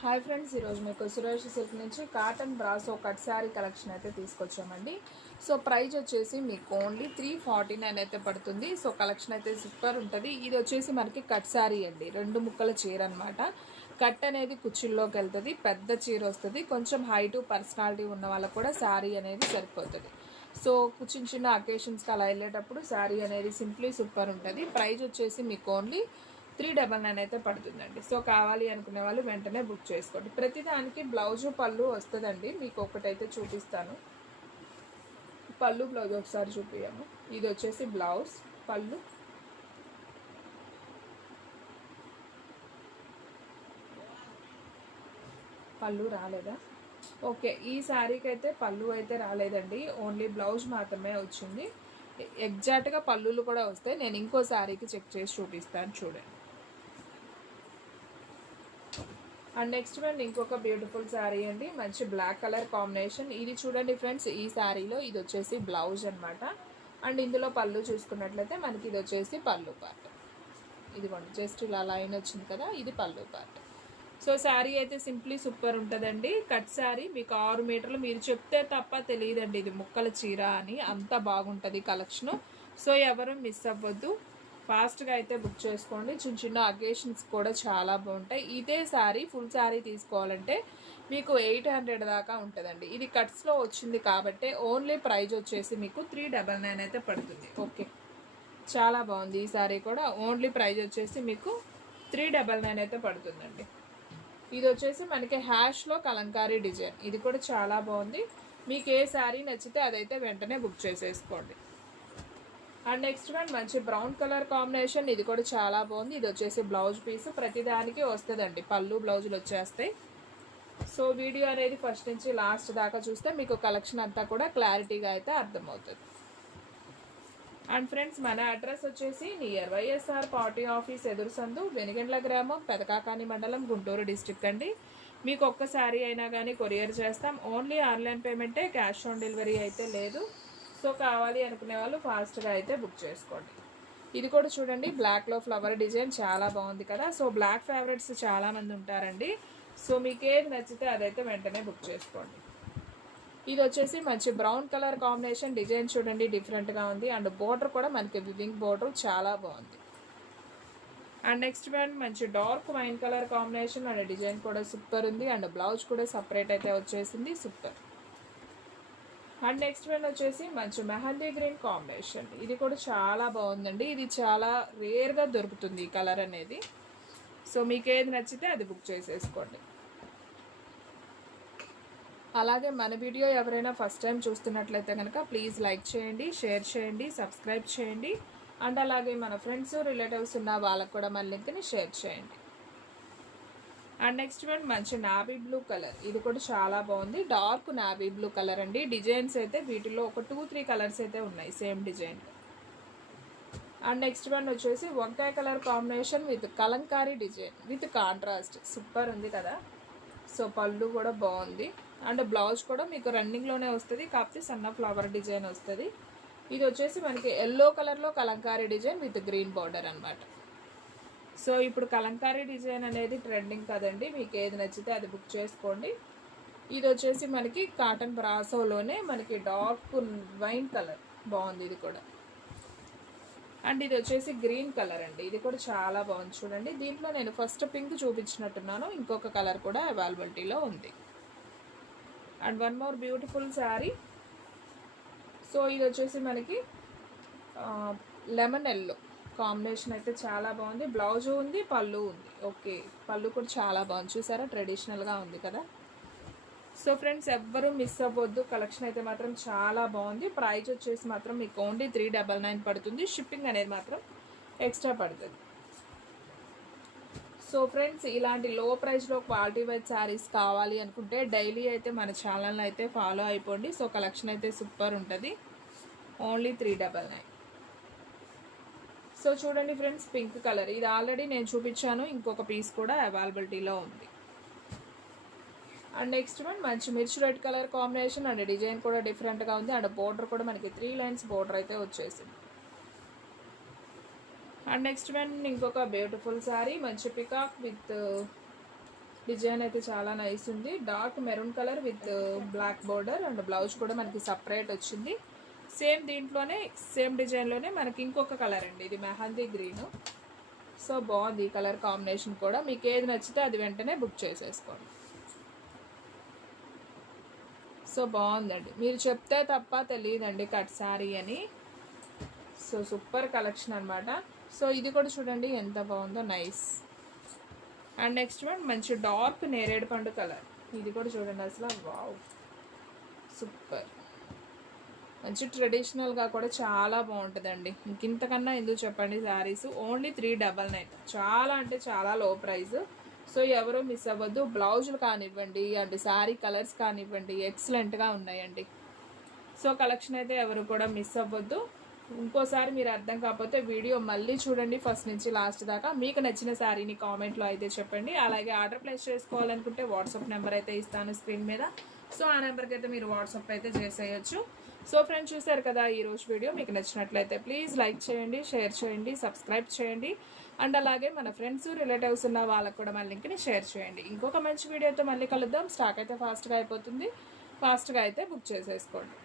Hi friends, ఈరోజు మీకు Suresh silk నుంచి cotton brasso cut sari collection అయితే తీసుకొచ్చామండి. సో ప్రైస్ వచ్చేసి మీకు ఓన్లీ 349 అయితే పడుతుంది. సో కలెక్షన్ అయితే సూపర్ ఉంటుంది. ఇది వచ్చేసి మనకి కట్ శారీ అండి, 2 ముక్కల చీర అనమాట. కట్ అనేది కుచ్చిల్లోకి వెళ్తుంది, పెద్ద చీర వస్తుంది. కొంచెం హైటు పర్సనాలిటీ ఉన్న వాళ్ళకు కూడా శారీ అనేది సరిపోతుంది. సో చిన్న చిన్న అకేషన్స్కి అలా వెళ్ళేటప్పుడు శారీ అనేది సింప్లీ సూపర్ ఉంటుంది. ప్రైస్ వచ్చేసి మీకు ఓన్లీ 399 అయితే పడుతుందండి. సో కావాలి అనుకునే వాళ్ళు వెంటనే బుక్ చేసుకోండి. ప్రతిదానికి బ్లౌజు పళ్ళు వస్తుందండి. మీకు ఒకటైతే చూపిస్తాను. పళ్ళు బ్లౌజ్ ఒకసారి చూపించాము. ఇది వచ్చేసి బ్లౌజ్, పళ్ళు, పళ్ళు రాలేదా? ఓకే, ఈ శారీకి అయితే పళ్ళు అయితే రాలేదండి, ఓన్లీ బ్లౌజ్ మాత్రమే వచ్చింది. ఎగ్జాక్ట్గా పళ్ళులు కూడా వస్తాయి. నేను ఇంకో శారీకి చెక్ చేసి చూపిస్తాను, చూడండి. అండ్ నెక్స్ట్ వన్ ఇంకొక బ్యూటిఫుల్ శారీ అండి, మంచి బ్లాక్ కలర్ కాంబినేషన్. ఇది చూడండి ఫ్రెండ్స్, ఈ శారీలో ఇది వచ్చేసి బ్లౌజ్ అనమాట. అండ్ ఇందులో పళ్ళు చూసుకున్నట్లయితే మనకి ఇది వచ్చేసి పళ్ళు పార్ట్. ఇదిగోండి, జస్ట్ ఇలా లైన్ వచ్చింది కదా, ఇది పళ్ళు పార్ట్. సో శారీ అయితే సింప్లీ సూపర్ ఉంటుందండి. కట్ శారీ మీకు 6 మీటర్లు, మీరు చెప్తే తప్ప తెలియదండి ఇది ముక్కల చీర అని, అంత బాగుంటుంది కలెక్షను. సో ఎవరు మిస్ అవ్వద్దు, ఫాస్ట్గా అయితే బుక్ చేసుకోండి. చిన్న చిన్న అకేషన్స్ కూడా చాలా బాగుంటాయి. ఇదే శారీ ఫుల్ శారీ తీసుకోవాలంటే మీకు 800 దాకా ఉంటుందండి. ఇది కట్స్లో వచ్చింది కాబట్టి ఓన్లీ ప్రైజ్ వచ్చేసి మీకు 399 అయితే పడుతుంది. ఓకే, చాలా బాగుంది ఈ శారీ కూడా. ఓన్లీ ప్రైజ్ వచ్చేసి మీకు 399 అయితే పడుతుందండి. ఇది వచ్చేసి మనకి హ్యాష్లో కలంకారీ డిజైన్. ఇది కూడా చాలా బాగుంది. మీకు ఏ శారీ నచ్చితే అదైతే వెంటనే బుక్ చేసేసుకోండి. అండ్ నెక్స్ట్ వన్ మంచి బ్రౌన్ కలర్ కాంబినేషన్. ఇది కూడా చాలా బాగుంది. ఇది వచ్చేసి బ్లౌజ్ పీస్, ప్రతిదానికి వస్తుందండి, పళ్ళు బ్లౌజులు వచ్చేస్తాయి. సో వీడియో అనేది ఫస్ట్ నుంచి లాస్ట్ దాకా చూస్తే మీకు కలెక్షన్ అంతా కూడా క్లారిటీగా అయితే అర్థమవుతుంది. అండ్ ఫ్రెండ్స్, మన అడ్రస్ వచ్చేసి నియర్ వైఎస్ఆర్ పార్టీ ఆఫీస్ ఎదురు సందు, వెనిగండ్ల గ్రామం, పెదకాకాని మండలం, గుంటూరు డిస్ట్రిక్ట్ అండి. మీకు ఒక్క శారీ అయినా కానీ కొరియర్ చేస్తాం. ఓన్లీ ఆన్లైన్ పేమెంటే, క్యాష్ ఆన్ డెలివరీ అయితే లేదు. సో కావాలి అనుకునే వాళ్ళు ఫాస్ట్గా అయితే బుక్ చేసుకోండి. ఇది కూడా చూడండి, బ్లాక్లో ఫ్లవర్ డిజైన్ చాలా బాగుంది కదా. సో బ్లాక్ ఫేవరెట్స్ చాలామంది ఉంటారండి. సో మీకు ఏది నచ్చితే అదైతే వెంటనే బుక్ చేసుకోండి. ఇది వచ్చేసి మంచి బ్రౌన్ కలర్ కాంబినేషన్. డిజైన్ చూడండి, డిఫరెంట్గా ఉంది. అండ్ బోర్డర్ కూడా మనకి వివింగ్ బోర్డర్ చాలా బాగుంది. అండ్ నెక్స్ట్ వన్ మంచి dark wine colour combination. And design కూడా సూపర్ ఉంది. అండ్ బ్లౌజ్ కూడా సపరేట్ అయితే వచ్చేసింది, సూపర్. అండ్ నెక్స్ట్ వన్ వచ్చేసి మంచి మెహందీ గ్రీన్ కాంబినేషన్. ఇది కూడా చాలా బాగుందండి. ఇది చాలా రేర్గా దొరుకుతుంది ఈ కలర్ అనేది. సో మీకు ఏది నచ్చితే అది బుక్ చేసేసుకోండి. అలాగే మన వీడియో ఎవరైనా ఫస్ట్ టైం చూస్తున్నట్లయితే కనుక ప్లీజ్ లైక్ చేయండి, షేర్ చేయండి, సబ్స్క్రైబ్ చేయండి. అండ్ అలాగే మన ఫ్రెండ్స్ రిలేటివ్స్ ఉన్న వాళ్ళకు కూడా మన లింక్ని షేర్ చేయండి. అండ్ నెక్స్ట్ వన్ మంచి నావీ బ్లూ కలర్. ఇది కూడా చాలా బాగుంది, డార్క్ నావీ బ్లూ కలర్ అండి. డిజైన్స్ అయితే వీటిలో ఒక 2-3 కలర్స్ అయితే ఉన్నాయి same design. And next one వచ్చేసి వంకాయ colour combination with Kalamkari design with contrast, super ఉంది కదా. సో పళ్ళు కూడా బాగుంది. అండ్ బ్లౌజ్ కూడా మీకు రన్నింగ్లోనే వస్తుంది, కాకపోతే సన్న ఫ్లవర్ డిజైన్ వస్తుంది. ఇది వచ్చేసి మనకి ఎల్లో కలర్లో Kalamkari design with green border అనమాట. సో ఇప్పుడు కలంకారీ డిజైన్ అనేది ట్రెండింగ్ కదండి, మీకు ఏది నచ్చితే అది బుక్ చేసుకోండి. ఇది వచ్చేసి మనకి కాటన్ బ్రాసోలోనే మనకి డార్క్ వైన్ కలర్ బాగుంది, ఇది కూడా. అండ్ ఇది వచ్చేసి గ్రీన్ కలర్ అండి. ఇది కూడా చాలా బాగుంది చూడండి. దీంట్లో నేను ఫస్ట్ పింక్ చూపించినట్టున్నాను, ఇంకొక కలర్ కూడా అవైలబిలిటీలో ఉంది. And one more beautiful sari. So ఇది వచ్చేసి మనకి లెమన్ ఎల్లో కాంబినేషన్ అయితే చాలా బాగుంది. బ్లౌజ్ ఉంది, పళ్ళు ఉంది. ఓకే, పళ్ళు కూడా చాలా బాగుంది, చూసారా, ట్రెడిషనల్గా ఉంది కదా. సో ఫ్రెండ్స్, ఎవ్వరూ మిస్ అవ్వద్దు, కలెక్షన్ అయితే మాత్రం చాలా బాగుంది. ప్రైస్ వచ్చేసి మాత్రం మీకు ఓన్లీ 399 పడుతుంది. షిప్పింగ్ అనేది మాత్రం ఎక్స్ట్రా పడుతుంది. సో ఫ్రెండ్స్, ఇలాంటి లో ప్రైస్లో క్వాలిటీ వైజ్ శారీస్ కావాలి అనుకుంటే డైలీ అయితే మన ఛానల్ని అయితే ఫాలో అయిపోండి. సో కలెక్షన్ అయితే సూపర్ ఉంటుంది. ఓన్లీ 399. సో చూడండి ఫ్రెండ్స్, పింక్ కలర్, ఇది ఆల్రెడీ నేను చూపించాను, ఇంకొక పీస్ కూడా అవైలబిలిటీలో ఉంది. అండ్ నెక్స్ట్ వన్ మంచి మిర్చి red colour combination. And design కూడా డిఫరెంట్గా ఉంది. అండ్ బోర్డర్ కూడా మనకి 3 లైన్స్ బోర్డర్ అయితే వచ్చేసింది. అండ్ నెక్స్ట్ వన్ ఇంకొక బ్యూటిఫుల్ శారీ, మంచి పికాక్ విత్ డిజైన్ అయితే చాలా నైస్ ఉంది. Dark maroon colour with black border and blouse కూడా మనకి సపరేట్ వచ్చింది. సేమ్ దీంట్లోనే సేమ్ డిజైన్లోనే మనకి ఇంకొక కలర్ అండి, ఇది మెహందీ గ్రీన్. సో బాగుంది ఈ కలర్ కాంబినేషన్ కూడా. మీకు ఏది నచ్చితే అది వెంటనే బుక్ చేసేసుకోండి. సో బాగుందండి, మీరు చెప్తే తప్ప తెలియదండి కట్ శారీ అని. సో సూపర్ కలెక్షన్ అనమాట. సో ఇది కూడా చూడండి ఎంత బాగుందో, నైస్. అండ్ నెక్స్ట్ వన్ మంచి డార్క్ నేరేడు పండు కలర్. ఇది కూడా చూడండి అసలు వావ్, సూపర్. మంచి ట్రెడిషనల్గా కూడా చాలా బాగుంటుందండి. ఇంతకన్నా ఎందుకు చెప్పండి శారీస్. ఓన్లీ 399, చాలా అంటే చాలా లో ప్రైస్. సో ఎవరు మిస్ అవ్వద్దు. బ్లౌజులు కానివ్వండి అండ్ శారీ కలర్స్ కానివ్వండి ఎక్సలెంట్గా ఉన్నాయండి. సో కలెక్షన్ అయితే ఎవరు కూడా మిస్ అవ్వద్దు. ఇంకోసారి మీరు అర్థం కాకపోతే వీడియో మళ్ళీ చూడండి ఫస్ట్ నుంచి లాస్ట్ దాకా. మీకు నచ్చిన శారీని కామెంట్లో అయితే చెప్పండి. అలాగే ఆర్డర్ ప్లేస్ చేసుకోవాలనుకుంటే వాట్సాప్ నెంబర్ అయితే ఇస్తాను స్క్రీన్ మీద. సో ఆ నెంబర్కి అయితే మీరు వాట్సాప్ అయితే చేసేయచ్చు. సో ఫ్రెండ్స్ చూసారు కదా ఈరోజు వీడియో. మీకు నచ్చినట్లయితే ప్లీజ్ లైక్ చేయండి, షేర్ చేయండి, సబ్స్క్రైబ్ చేయండి. అండ్ అలాగే మన ఫ్రెండ్స్ రిలేటివ్స్ ఉన్న వాళ్ళకు కూడా మన లింక్ని షేర్ చేయండి. ఇంకొక మంచి వీడియోతో మళ్ళీ కలుద్దాం. స్టాక్ అయితే ఫాస్ట్గా అయిపోతుంది, ఫాస్ట్గా అయితే బుక్ చేసేసుకోండి.